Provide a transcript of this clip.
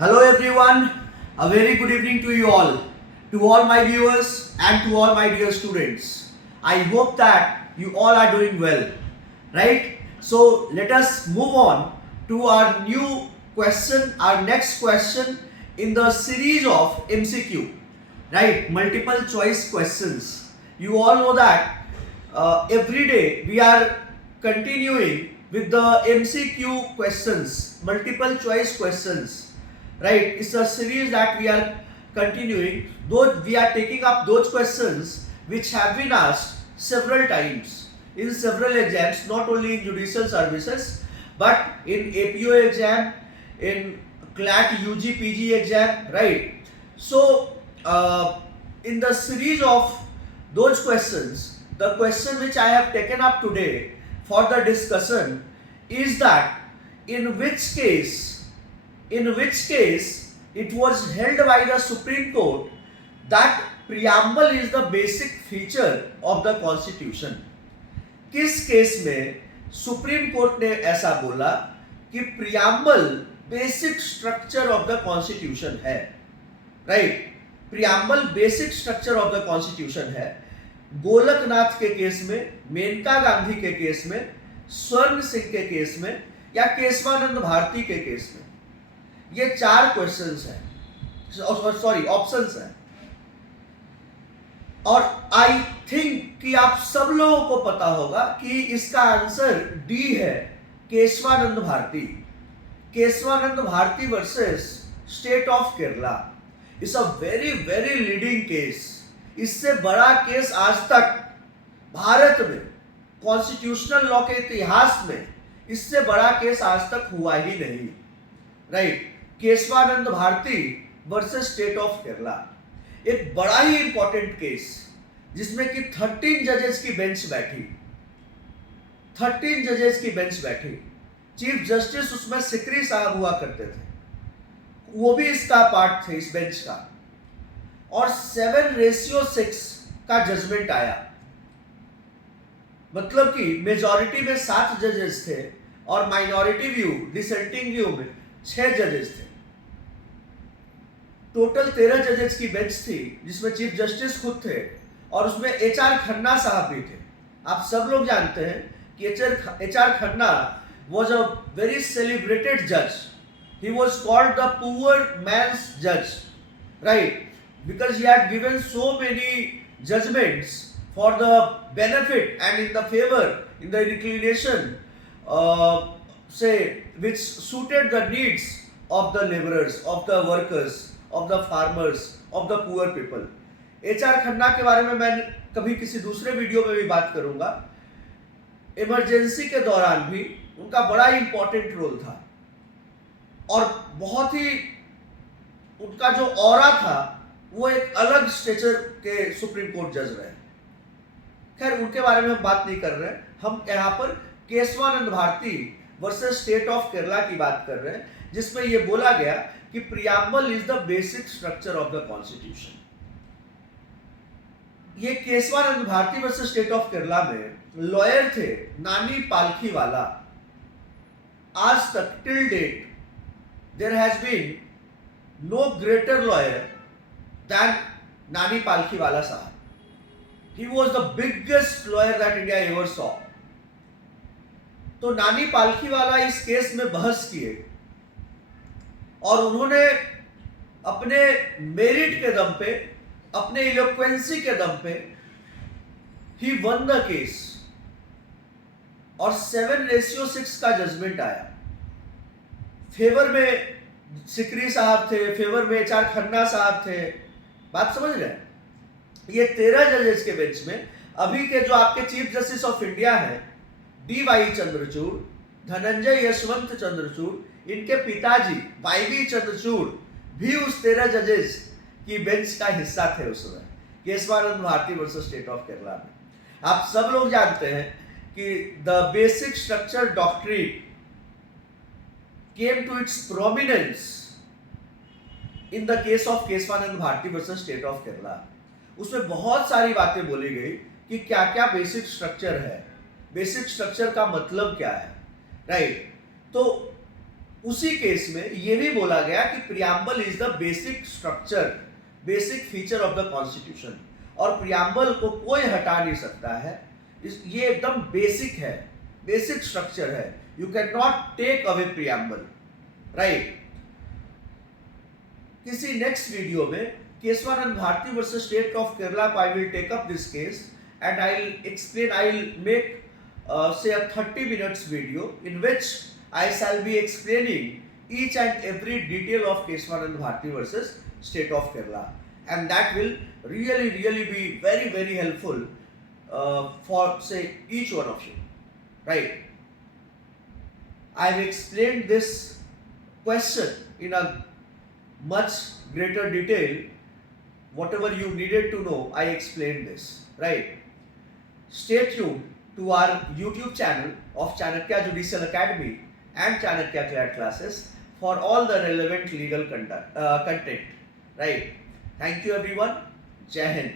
Hello everyone, a very good evening to all my viewers and to all my dear students. I hope that you all are doing well, right? So let us move on to our new question, our next question in the series of MCQ, right? Multiple choice questions. You all know that every day we are continuing with the MCQ questions, multiple choice questions, right? It's a series that we are continuing, though we are taking up those questions which have been asked several times in several exams, not only in judicial services but in APO exam, in CLAT UG PG exam, right? So in the series of those questions, the question which I have taken up today for the discussion is that in which case it was held by the Supreme Court that preamble is the basic feature of the Constitution. किस case में supreme court ने ऐसा बोला कि preamble basic structure of the constitution है, right? Preamble basic structure of the constitution है। गोलकनाथ के case में, मेनका गांधी के केस में, स्वर्ण सिंह के केस में या केशवानंद भारती के केस में, ये चार क्वेश्चंस हैं, सॉरी ऑप्शंस हैं। और आई थिंक कि आप सब लोगों को पता होगा कि इसका आंसर डी है, Kesavananda Bharati. Kesavananda Bharati versus state of Kerala is a very very leading case. इससे बड़ा केस आज तक भारत में कॉन्स्टिट्यूशनल लॉ के इतिहास में इससे बड़ा केस आज तक हुआ ही नहीं, right? Kesavananda Bharati versus state of Kerala, एक बड़ा ही इंपॉर्टेंट केस जिसमें कि 13 जजेस की बेंच बैठी, 13 जजेस की बेंच बैठी। चीफ जस्टिस उसमें सिकरी साहब हुआ करते थे, वो भी इसका पार्ट थे, इस बेंच का। और 7:6 का जजमेंट आया, मतलब कि मेजॉरिटी में 7 जजेस थे और माइनॉरिटी व्यू, डिसेंटिंग व्यू में 6 जजेस थे। टोटल 13 जजेस की बेंच थी जिसमें चीफ जस्टिस खुद थे और उसमें HR खन्ना साहब भी थे। आप सब लोग जानते हैं कि HR Khanna was a very celebrated judge. He was called the poor man's judge, right? Because he had given so many judgments for the benefit and in the favor, in the inclination, which suited the needs of the laborers, of the workers, of the farmers, of the poor people. HR Khanna के बारे में मैं कभी किसी दूसरे video में भी बात करूंगा। इमरजेंसी के दौरान भी उनका बड़ा इंपॉर्टेंट रोल था और बहुत ही उनका जो ऑरा था वो एक अलग स्टेचर के सुप्रीम कोर्ट जज रहे। खैर, उनके बारे में हम बात नहीं कर रहे हैं, हम यहाँ पर Kesavananda Bharati versus state of Kerala की बात कर रहे हैं, जिसमें ये बोला गया कि preamble is the basic structure of the constitution. ये Keshavananda Bharati versus state of Kerala में लॉयर थे नानी पालखीवाला। आज तक till date there has been no greater lawyer than Nani Palkhivala साहब। He was the biggest lawyer that India ever saw. तो नानी पालखीवाला इस केस में बहस किए और उन्होंने अपने मेरिट के दम पे, अपने इलोक्वेंसी के दम पे ही वन द केस और 7:6 का जजमेंट आया। फेवर में सिकरी साहब थे, फेवर में HR खन्ना साहब थे। बात समझ रहे हैं? ये 13 जजेस के बेंच में अभी के जो आपके चीफ जस्टिस ऑफ इंडिया हैं, DY चंद्रचूड़, धनंजय यशवंत चंद्रचूड़, इनके पिताजी YV चंद्रचूड़ भी उस 13 जजेस की बेंच का हिस्सा थे उस समय, Kesavananda Bharati versus state of Kerala में। आप सब लोग जानते हैं कि the basic structure doctrine came to its prominence in the case of Kesavananda Bharati versus state of Kerala. उसमें बहुत सारी बातें बोली गई कि क्या क्या बेसिक स्ट्रक्चर है, बेसिक स्ट्रक्चर का मतलब क्या है, राइट? तो उसी केस में ये भी बोला गया कि preamble is the basic structure, basic feature of the constitution, और प्रियम्बल को कोई हटा नहीं सकता है। ये एकदम बेसिक है, बेसिक स्ट्रक्चर है, you can not take away preamble, right. किसी नेक्स्ट वीडियो में Kesavananda Bharati versus state of Kerala, I will take up this case and I'll make say a 30 minutes video in which I shall be explaining each and every detail of Keswanand Bharti versus State of Kerala, and that will really be very helpful for say each one of you, right. I've explained this question in a much greater detail. Whatever you needed to know, I explained this, right. Stay tuned to our YouTube channel of Chanakya Judicial Academy and Chanakya CLAT classes for all the relevant legal content, right. Thank you everyone. Jai Hind.